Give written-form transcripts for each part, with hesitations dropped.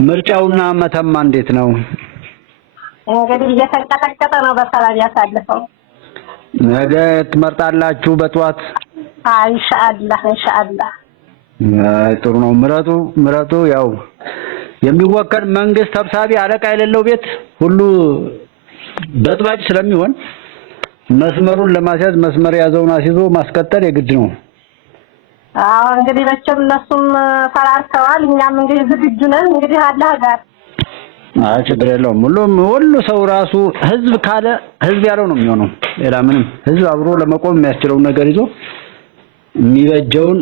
ምርጫውና መተማ እንዴት ነው? እንግዲህ እየተንቀጠቀጠ ነው። በሰላም ያሳልፈው። ነገ ትመርጣላችሁ በጧት? ኢንሻአላህ ኢንሻአላህ። ጥሩ ነው። ምረጡ። ያው የሚወከል መንግስት ሰብሳቢ አለቃ የሌለው ቤት ሁሉ በጥባጭ ስለሚሆን መስመሩን ለማስያዝ መስመር ያዘውን አስይዞ ማስቀጠል የግድ ነው። አዎ እንግዲህ መቼም እነሱም ፈራርተዋል። እኛም እንግዲህ ዝግጁ ነን። እንግዲህ አላህ ጋር ችግር የለውም። ሁሉ ሰው ራሱ ህዝብ ካለ ህዝብ ያለው ነው የሚሆነው። ሌላ ምንም ህዝብ አብሮ ለመቆም የሚያስችለው ነገር ይዞ የሚበጀውን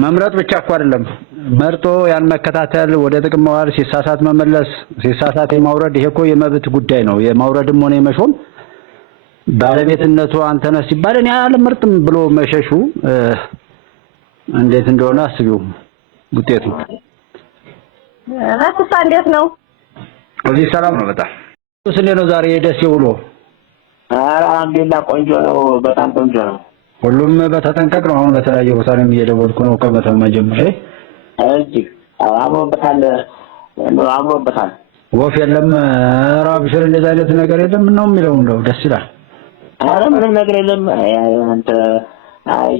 መምረጥ ብቻ እኮ አይደለም፣ መርጦ ያን መከታተል፣ ወደ ጥቅም ማዋል፣ ሲሳሳት መመለስ፣ ሲሳሳት የማውረድ ይሄ እኮ የመብት ጉዳይ ነው። የማውረድም ሆነ የመሾም ባለቤትነቱ አንተ ነህ ሲባል እኔ አልመርጥም ብሎ መሸሹ እንዴት እንደሆነ አስቢው ውጤቱ። እሱስ እንዴት ነው? እዚህ ሰላም ነው በጣም። እሱስ ነው ዛሬ ደስ ይውሎ? ኧረ አልሐምዱሊላህ ቆንጆ ነው፣ በጣም ቆንጆ ነው። ሁሉም በተጠንቀቅ ነው። አሁን በተለያየ ቦታ ነው እየደወልኩ ነው ከመተማ ጀምሬ። እዚህ አምሮበታል። ወፍ የለም ራብሽር እንደዛ አይነት ነገር የለም ነው የሚለው። እንደው ደስ ይላል። ኧረ ምንም ነገር የለም። አንተ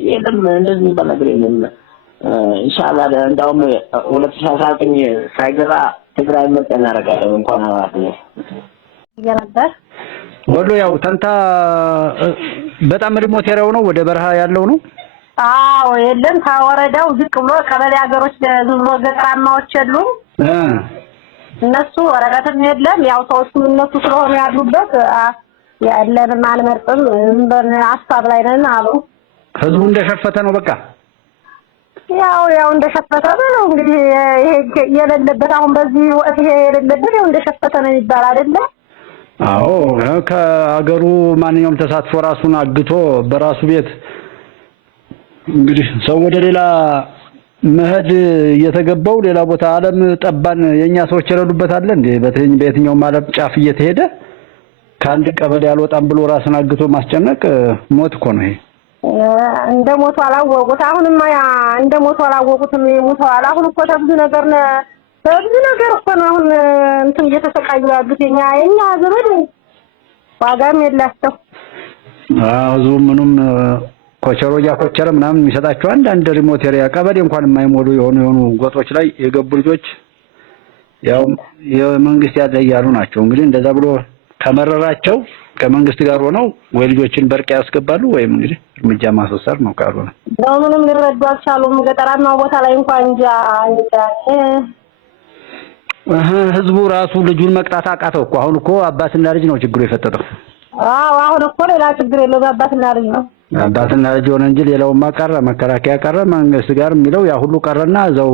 የለም እንደዚህ የሚባል ነገር የለም። ኢንሻአላህ እንደውም 2019 ሳይገባ ትግራይ ምርጫ እናደርጋለን እንኳን ነበር። ወሎ ያው ተንታ በጣም ሪሞት ኤሪያው ነው፣ ወደ በረሃ ያለው ነው። አዎ የለም ከወረዳው ዝቅ ብሎ ቀበሌ ሀገሮች ዝም ብሎ ገጠራማዎች የሉም። እነሱ ወረቀትም የለም። ያው ሰዎቹ እነሱ ስለሆነ ያሉበት ያለንም አልመርጥም ሀሳብ ላይ ነን አሉ። ህዝቡ እንደሸፈተ ነው በቃ። ያው እንደሸፈተ ነው እንግዲህ። ይሄ የሌለበት አሁን በዚህ ወቅት ይሄ የሌለበት ያው እንደሸፈተ ነው ይባል አይደለ? አዎ ከሀገሩ ማንኛውም ተሳትፎ ራሱን አግቶ በራሱ ቤት እንግዲህ ሰው ወደ ሌላ መሄድ እየተገባው ሌላ ቦታ ዓለም ጠባን የኛ ሰዎች የረዱበት አለ እንዴ? በየትኛውም ዓለም ጫፍ እየተሄደ ከአንድ ቀበሌ አልወጣም ብሎ ራስን አግቶ ማስጨነቅ ሞት እኮ ነው። ይሄ እንደሞቱ አላወቁት። አሁንማ እንደሞቱ አላወቁትም። ይሞታል። አሁን እኮ ብዙ ነገር እኮ ነው አሁን እንትን እየተሰቃዩ ያሉት የኛ ዘመድ ዋጋም የላቸው። አዙ ምኑም ኮቸሮ ያኮቸረ ምናምን የሚሰጣቸው አንድ ሪሞት ኤሪያ ቀበሌ እንኳን የማይሞሉ የሆኑ ጎጦች ላይ የገቡ ልጆች ያው የመንግስት ያለ ያሉ ናቸው። እንግዲህ እንደዛ ብሎ ከመረራቸው ከመንግስት ጋር ሆነው ወይ ልጆችን በርቅ ያስገባሉ ወይም እንግዲህ እርምጃ ማስወሰድ ነው ካልሆነ ምንም ሊረዱ አልቻሉም። ገጠራማ ቦታ ላይ እንኳን እንጃ ህዝቡ ራሱ ልጁን መቅጣት አቃተው እኮ። አሁን እኮ አባትና ልጅ ነው ችግሩ የፈጠረው። አሁን እኮ ሌላ ችግር የለውም። አባትና ልጅ ነው። አባትና ልጅ ሆነ እንጂ ሌላውማ ቀረ። መከራከያ ቀረ፣ መንግስት ጋር የሚለው ያ ሁሉ ቀረና እዛው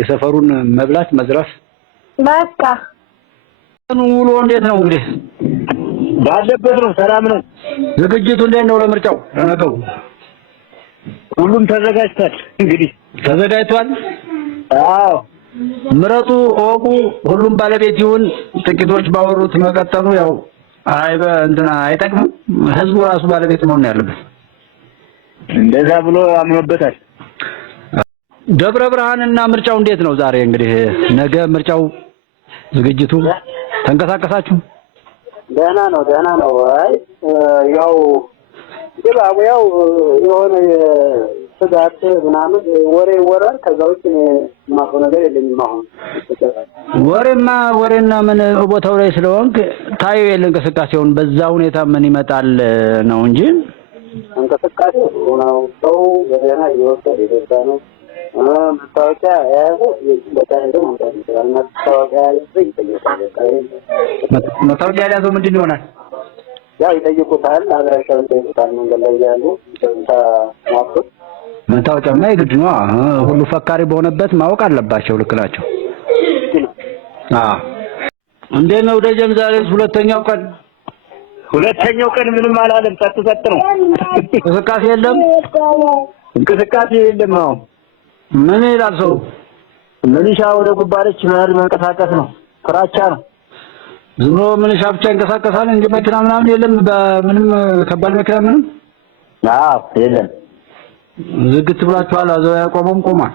የሰፈሩን መብላት መዝረፍ በቃ። ውሎ እንዴት ነው እንግዲህ? ባለበት ነው፣ ሰላም ነው። ዝግጅቱ እንዴት ነው ለምርጫው? ለነገው ሁሉም ተዘጋጅቷል። እንግዲህ ተዘጋጅቷል። አዎ ምረጡ፣ እወቁ፣ ሁሉም ባለቤት ይሁን። ጥቂቶች ባወሩት መቀጠሉ ያው እንትና አይጠቅምም። ህዝቡ ራሱ ባለቤት መሆን ያለበት እንደዛ ብሎ አምኖበታል። ደብረ ብርሃንና ምርጫው እንዴት ነው ዛሬ? እንግዲህ ነገ ምርጫው ዝግጅቱ ተንቀሳቀሳችሁ? ደህና ነው። አይ ያው ድባቡ ያው የሆነ ስጋት ምናምን ወሬ ይወራል። ከዛ ውጭ የማውቀው ነገር የለኝም። አሁን ወሬና ምን ቦታው ላይ ስለሆንክ ታዩ የለ እንቅስቃሴውን በዛ ሁኔታ ምን ይመጣል ነው እንጂ እንቅስቃሴ ነው። ሰው በደህና እየወሰደ ይደርሳ ነው። መታወቂያ ያዙ በታንደም እንትን መታወቂያ ያዘው ምንድን ይሆናል? ያው ይጠይቁታል። አድራሻውን ይጠይቁታል። መንገድ ላይ ያሉ ማውቀት መታወቂያማ የግድ ነው። ሁሉ ፈካሪ በሆነበት ማወቅ አለባቸው። ልክ ናቸው። እንዴት ነው ደጀን ዛሬ ሁለተኛው ቀን ምንም አላለም። ሰጥ ነው። እንቅስቃሴ የለም። ነው። ምን ይላል ሰው? ሚሊሻ ወደ ጉባለች መሄድ መንቀሳቀስ ነው። ፍራቻ ነው። ዝም ብሎ ሚሊሻ ብቻ ይንቀሳቀሳል እንጂ መኪና ምናምን የለም። በምንም ከባድ መኪና ምንም የለም። ዝግት ብላችኋል። አዘው ያቆመም ቆሟል።